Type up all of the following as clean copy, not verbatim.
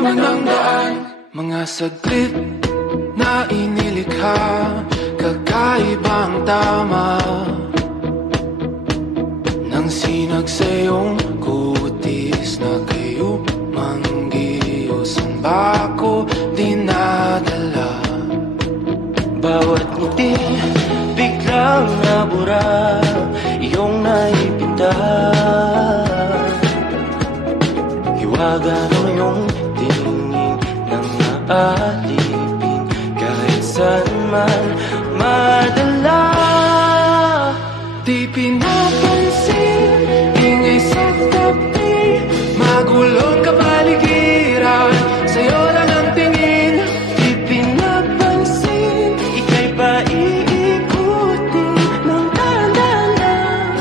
naman ang daan. Mga saglit na inilikha, kakaibang tama nang sinag sa iyong kutis na kayo manggiyos ang bako dinadala. Bawat ngiti biglang nabura, iyong naipinta. Hiwaga ng iyong tingin nang naalipin, kahit saan man madala. Di pinapansin, ingay sa tabi, magulong kapaligiran, sa'yo lang ang tingin. Di pinapansin, ika'y paiikutin ng dahan-dahan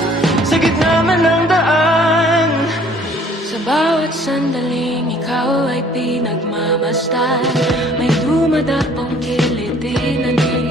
sa gitna man ng daan. Sa bawat sandaling ikaw ay pinagmamasdan, may dumadapong kiliti na di